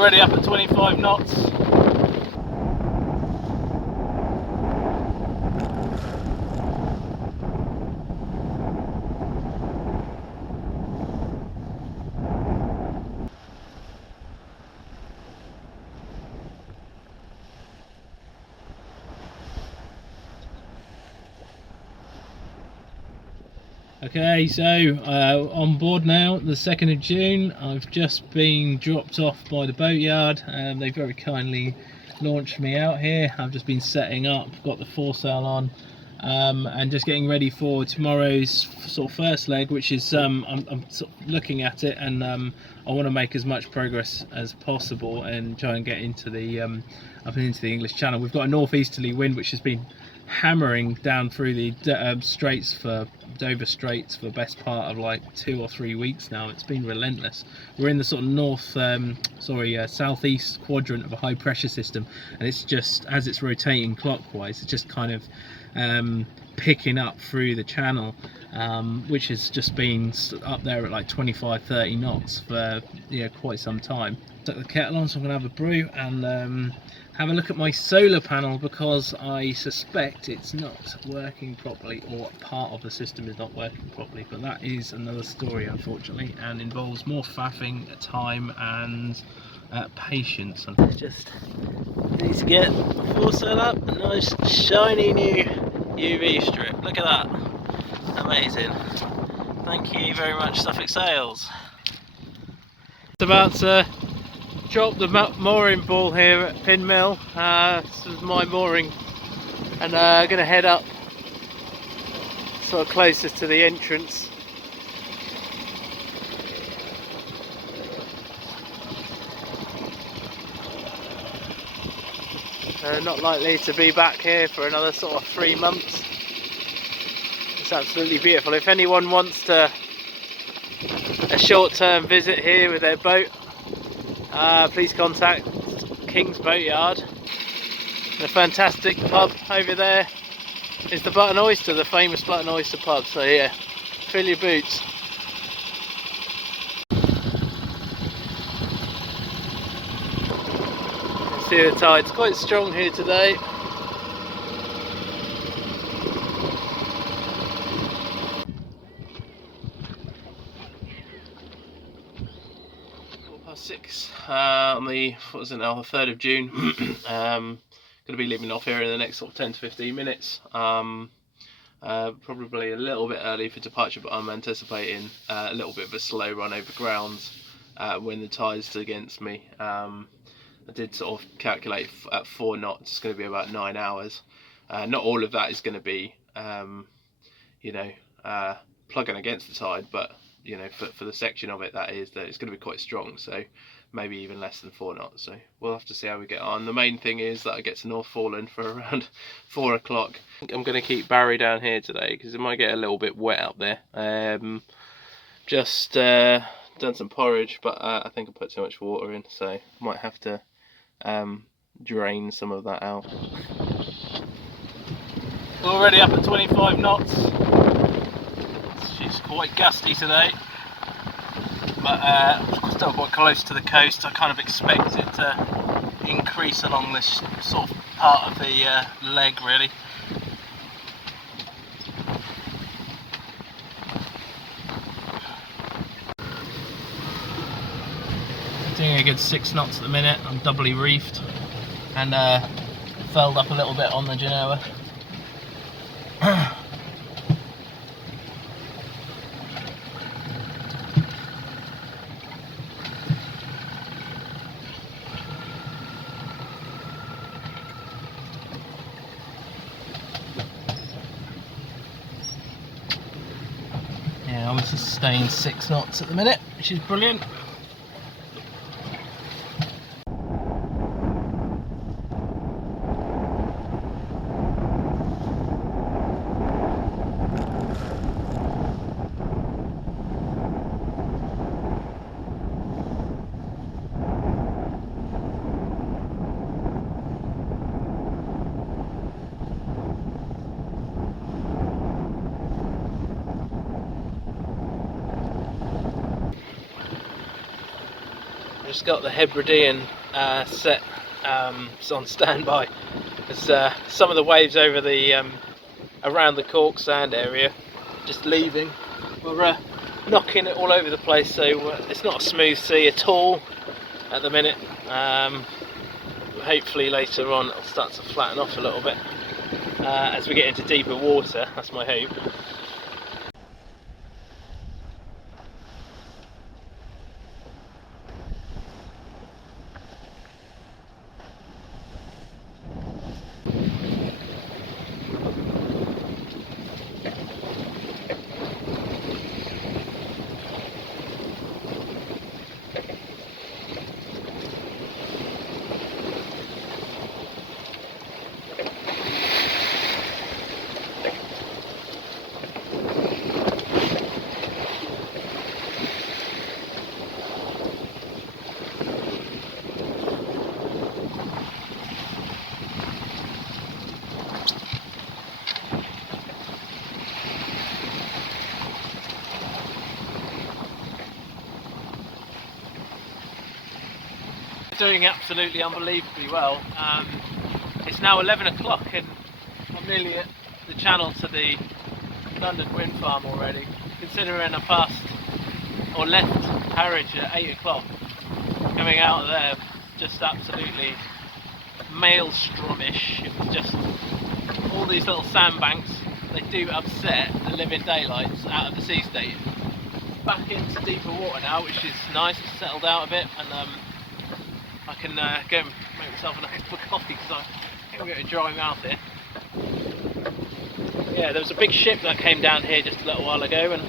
Already up at 25 knots. Okay, so on board now, the 2nd of June. I've just been dropped off by the boatyard. They very kindly launched me out here. I've just been setting up, got the foresail on, and just getting ready for tomorrow's sort of first leg, which is I'm sort of looking at it, and I want to make as much progress as possible and try and get into the up and into the English Channel. We've got a northeasterly wind which has been hammering down through the straits for Dover Straits for the best part of like 2 or 3 weeks now. It's been relentless. We're in the sort of southeast quadrant of a high pressure system, and it's just, as it's rotating clockwise, it's just kind of picking up through the channel, which has just been up there at like 25-30 knots for quite some time. Took the kettle on, so I'm gonna have a brew and have a look at my solar panel, because I suspect it's not working properly, or part of the system is not working properly, but that is another story unfortunately, and involves more faffing, time and patience. And just need to get the foresail up, a nice shiny new UV strip. Look at that, amazing. Thank you very much, Suffolk Sails. It's about to drop the mooring ball here at Pin Mill. This is my mooring, and going to head up sort of closest to the entrance. Not likely to be back here for another sort of 3 months. It's absolutely beautiful. If anyone wants a short-term visit here with their boat, please contact King's Boatyard. And a fantastic pub over there is the Button Oyster, the famous Button Oyster pub. So yeah, fill your boots. See the tide's quite strong here today. Past 6 on the, what is it now, the 3rd of June. Going to be leaving off here in the next sort of 10 to 15 minutes. Probably a little bit early for departure, but I'm anticipating a little bit of a slow run over grounds when the tide's against me. I did sort of calculate at 4 knots, it's going to be about 9 hours. Not all of that is going to be plugging against the tide, but for the section of it that it's going to be quite strong, so maybe even less than 4 knots. So we'll have to see how we get on. The main thing is that I get to North Foreland for around 4 o'clock. I'm going to keep Barry down here today because it might get a little bit wet up there. Just done some porridge, but I think I put too much water in, so I might have to drain some of that out. Already up at 25 knots. It's quite gusty today, but still quite close to the coast. I kind of expect it to increase along this sort of part of the leg, really. Doing a good 6 knots at the minute. I'm doubly reefed and furled up a little bit on the Genoa. Yeah, I'm sustained 6 knots at the minute, which is brilliant. just got the Hebridean set it's on standby. There's some of the waves over the around the Cork sand area just leaving. We're knocking it all over the place, so it's not a smooth sea at all at the minute. Hopefully later on it'll start to flatten off a little bit as we get into deeper water. That's my hope. Doing absolutely unbelievably well. It's now 11 o'clock and I'm nearly at the channel to the London wind farm already. Considering I passed or left Harwich at 8 o'clock, coming out of there just absolutely maelstromish. It was just all these little sandbanks. They do upset the living daylights out of the sea state. Back into deeper water now, which is nice. It's settled out a bit, and I can go and make myself a cup of coffee because I think I'm getting a dry mouth here. But yeah, there was a big ship that came down here just a little while ago, and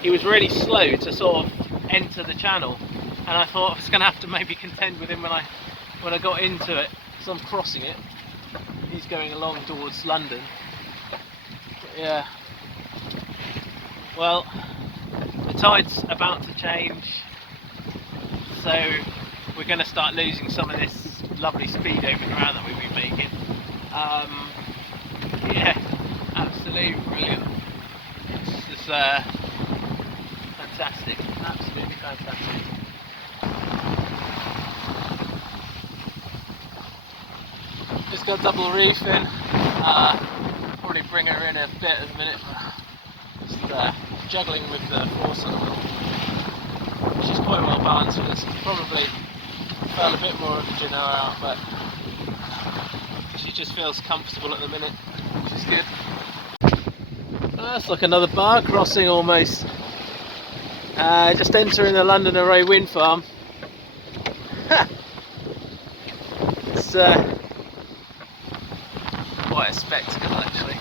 he was really slow to sort of enter the channel, and I thought I was going to have to maybe contend with him when I got into it, so I'm crossing it. He's going along towards London. But yeah, well, the tide's about to change, so we're going to start losing some of this lovely speed over the ground that we've been making. Yeah, absolutely brilliant. It's just fantastic, absolutely fantastic. Just got double reef in. Probably bring her in a bit at the minute. Just juggling with the force of the wind. She's quite well balanced with this. Probably fell a bit more of the Genoa out, but she just feels comfortable at the minute, which is good. That's like another bar crossing almost. Just entering the London Array wind farm. It's quite a spectacle actually.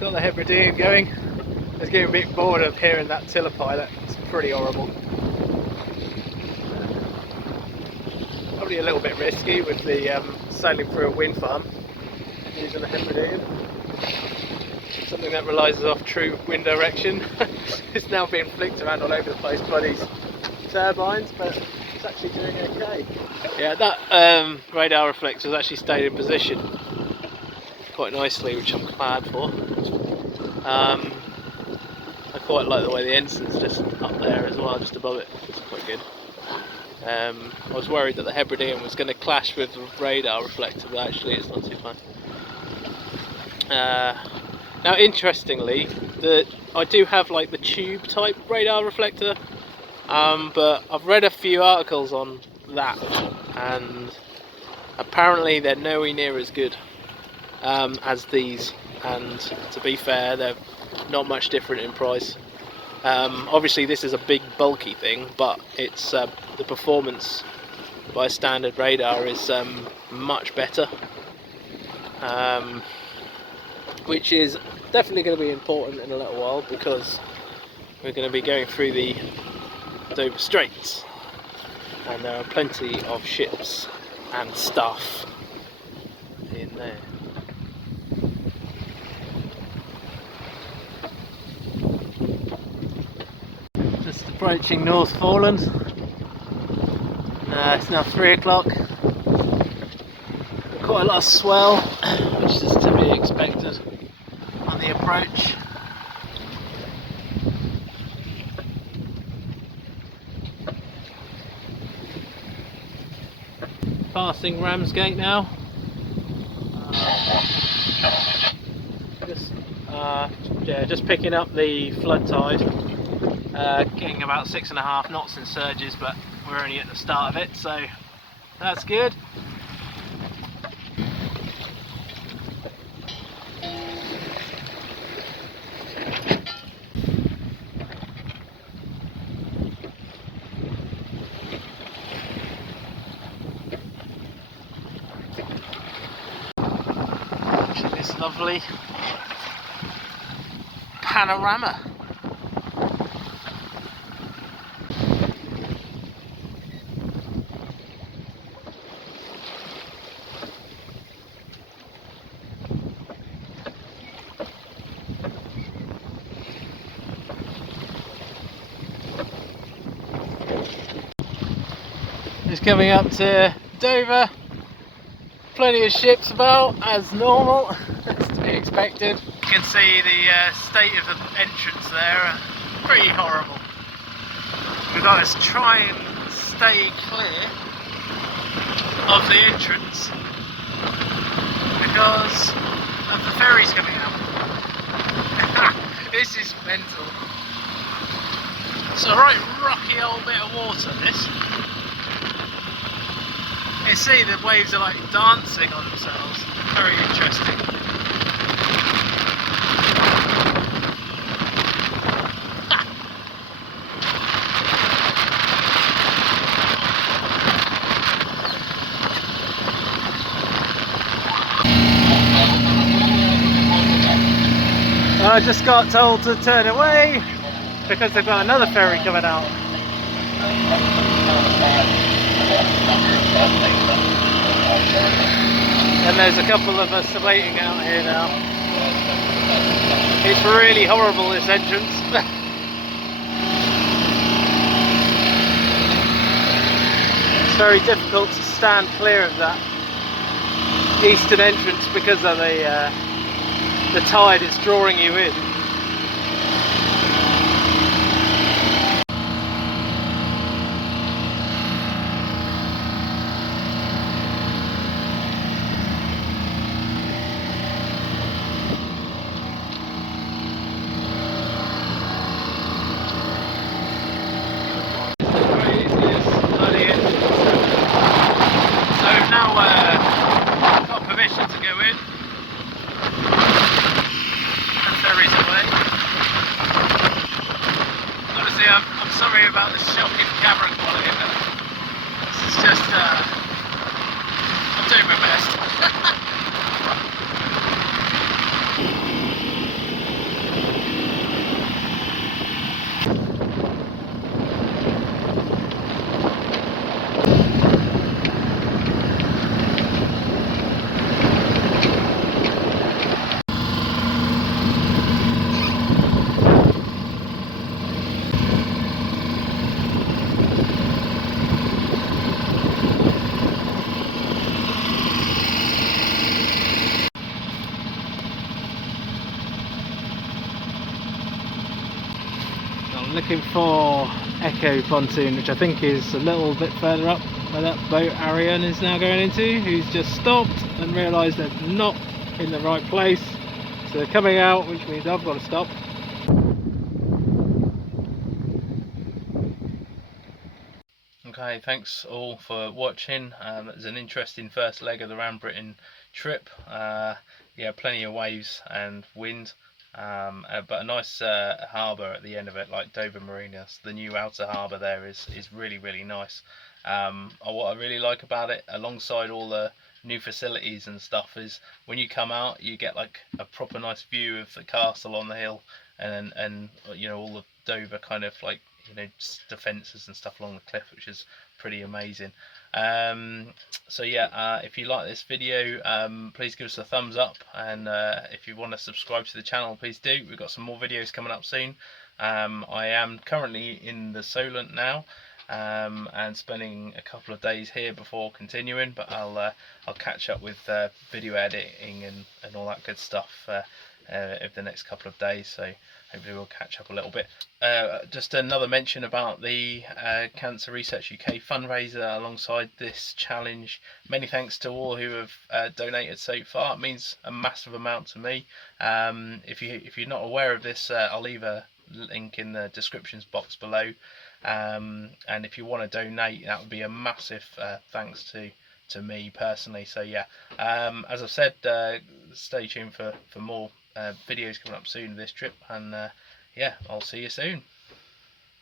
Got the Hebridean going. I was getting a bit bored of hearing that tiller pilot. It's pretty horrible. Probably a little bit risky with the sailing through a wind farm using the Hebridean. Something that relies off true wind direction. It's now being flicked around all over the place by these turbines, but it's actually doing okay. Yeah, that radar reflector has actually stayed in position quite nicely, which I'm glad for. I quite like the way the ensign's just up there as well, just above it. It's quite good. I was worried that the Hebridean was going to clash with the radar reflector, but actually it's not too bad. Now interestingly, I do have like the tube type radar reflector, but I've read a few articles on that, and apparently they're nowhere near as good as these, and to be fair, they're not much different in price. Obviously this is a big bulky thing, but it's the performance by standard radar is much better, which is definitely going to be important in a little while, because we're going to be going through the Dover Straits. and there are plenty of ships and stuff in there. Just approaching North Foreland. It's now 3 o'clock. Quite a lot of swell, which is to be expected on the approach. Passing Ramsgate now. Just picking up the flood tide. Getting about 6.5 knots in surges, but we're only at the start of it, so that's good. This lovely panorama. It's coming up to Dover. Plenty of ships about, as normal, as to be expected. You can see the state of the entrance there, pretty horrible. We've got to try and stay clear of the entrance because of the ferries coming out. This is mental. It's a right rocky old bit of water, this. You see the waves are like dancing on themselves. Very interesting. I just got told to turn away because they've got another ferry coming out. And there's a couple of us waiting out here now. It's really horrible, this entrance. It's very difficult to stand clear of that eastern entrance because of the tide is drawing you in. I'm sorry about the shocking camera quality, but this is just, I'm doing my best. I'm looking for Echo Pontoon, which I think is a little bit further up where that boat Ariane is now going into, who's just stopped and realised they're not in the right place. So they're coming out, which means I've got to stop. Okay, thanks all for watching. It was an interesting first leg of the Round Britain trip. Yeah, plenty of waves and wind. But a nice harbour at the end of it, like Dover Marina. The new outer harbour there is really, really nice. What I really like about it, alongside all the new facilities and stuff, is when you come out you get like a proper nice view of the castle on the hill, and you know, all of Dover kind of like defences and stuff along the cliff, which is pretty amazing. So yeah, if you like this video, please give us a thumbs up, and if you want to subscribe to the channel, please do. We've got some more videos coming up soon. I am currently in the Solent now, and spending a couple of days here before continuing, but I'll catch up with video editing and all that good stuff over the next couple of days, so hopefully we'll catch up a little bit. Just another mention about the Cancer Research UK fundraiser alongside this challenge. Many thanks to all who have donated so far. It means a massive amount to me. If you're not aware of this, I'll leave a link in the descriptions box below, and if you want to donate, that would be a massive thanks to me personally. So yeah, as I've said, stay tuned for more videos coming up soon of this trip, and yeah, I'll see you soon.